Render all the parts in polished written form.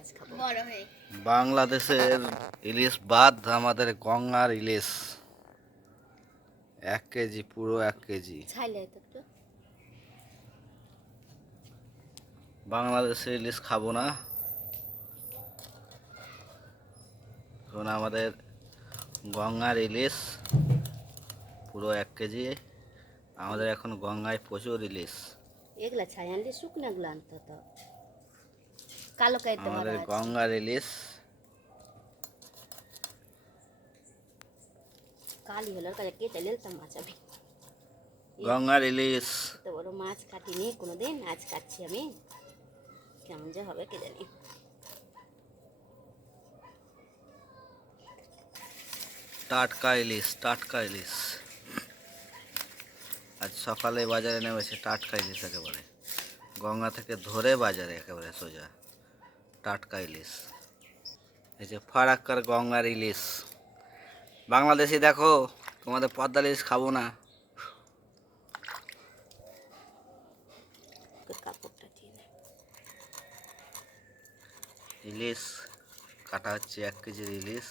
মাছ খাবো বড় হয়ে। বাংলাদেশের ইলিশ বাদ আমাদের গঙ্গার ইলিশ 1 কেজি, পুরো 1 কেজি। ছাইলে তো একটু বাংলাদেশের ইলিশ খাবো না, কারণ আমাদের গঙ্গার ইলিশ পুরো 1 কেজি। আমাদের এখন গঙ্গায় প্রচুর ইলিশ। এগুলা ছাই আনলে শুকনাগুলো আনতে হতো, কালো কাইতে মারা আমাদের আছে গঙ্গার ইলিশ কালি হলো কাজে কেটে নিতাম মাছ আমি। গঙ্গার ইলিশ এত বড় মাছ কাটিনি কোনোদিন, আজ কাটছি আমি, কেমন যে হবে কে জানি। টাটকা ইলিশ, টাটকা ইলিশ আজ সকালে বাজারে নেমেছে। টাটকা ইলিশ একেবারে গঙ্গা থেকে ধরে বাজারে একেবারে সোজা টাটকা ইলিশ। এই যে ফারাক্কার গঙ্গার ইলিশ। বাংলাদেশি দেখো, তোমাদের পদ্মা ইলিশ খাবো না। কাপড়টা ঠিক ইলিশ কাটা হচ্ছে 1 কেজির ইলিশ।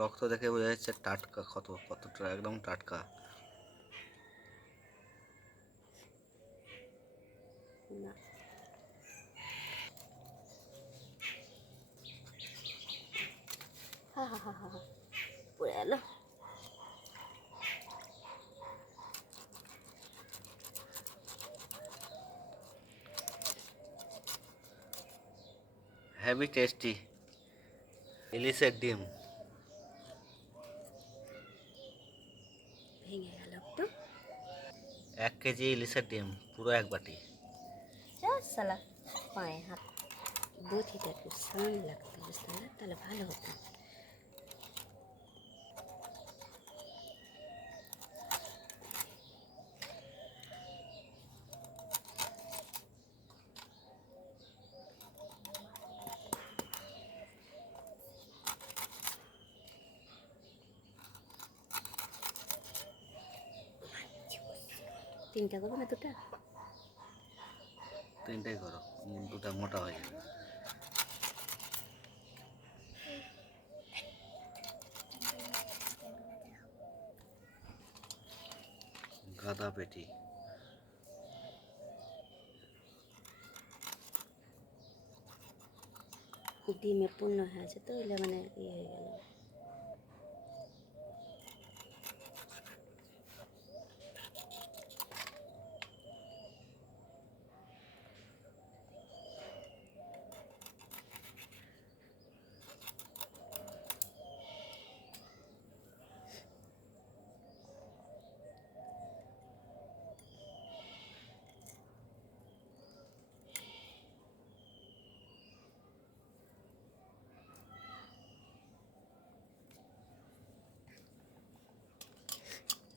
রক্ত দেখে বোঝা যাচ্ছে টাটকা, কতটা একদম টাটকা। না হা হা হা হা পড়ে গেল। হেভি টেস্টি ইলিশের ডিম। ভেঙে গেল একটু। 1 কেজি ইলিশের ডিম পুরো 1 বাটি। সালা পায়ে হাত বটিটা একটু সান লাগতো, বুঝতে পারলে তাহলে ভালো হতো। তিনটা করবো না দুটা? তিনটাই করো, দুটা মোটা হয়ে যাবে। গাদা পেটি। ডিমে পূর্ণ হয়ে আছে তো, এলে মানে ইয়ে হয়ে গেল।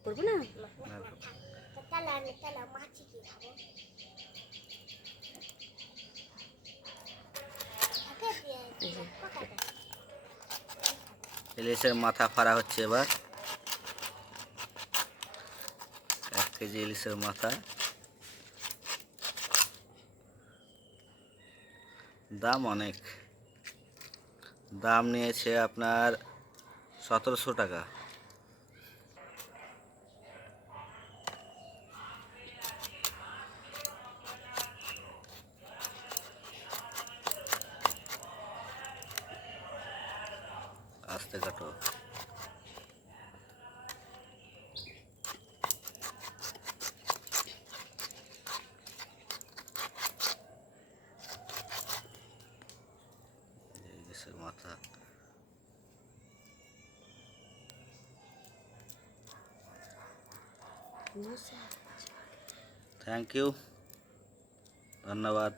করবো না ইলিশের মাথা ফাড়া হচ্ছে এবার। 1 কেজি ইলিশের মাথা, দাম অনেক। দাম নিয়েছে আপনার 1700 টাকা। আস্তে কাটো। ইলিশের মাথা। থ্যাংক ইউ, ধন্যবাদ।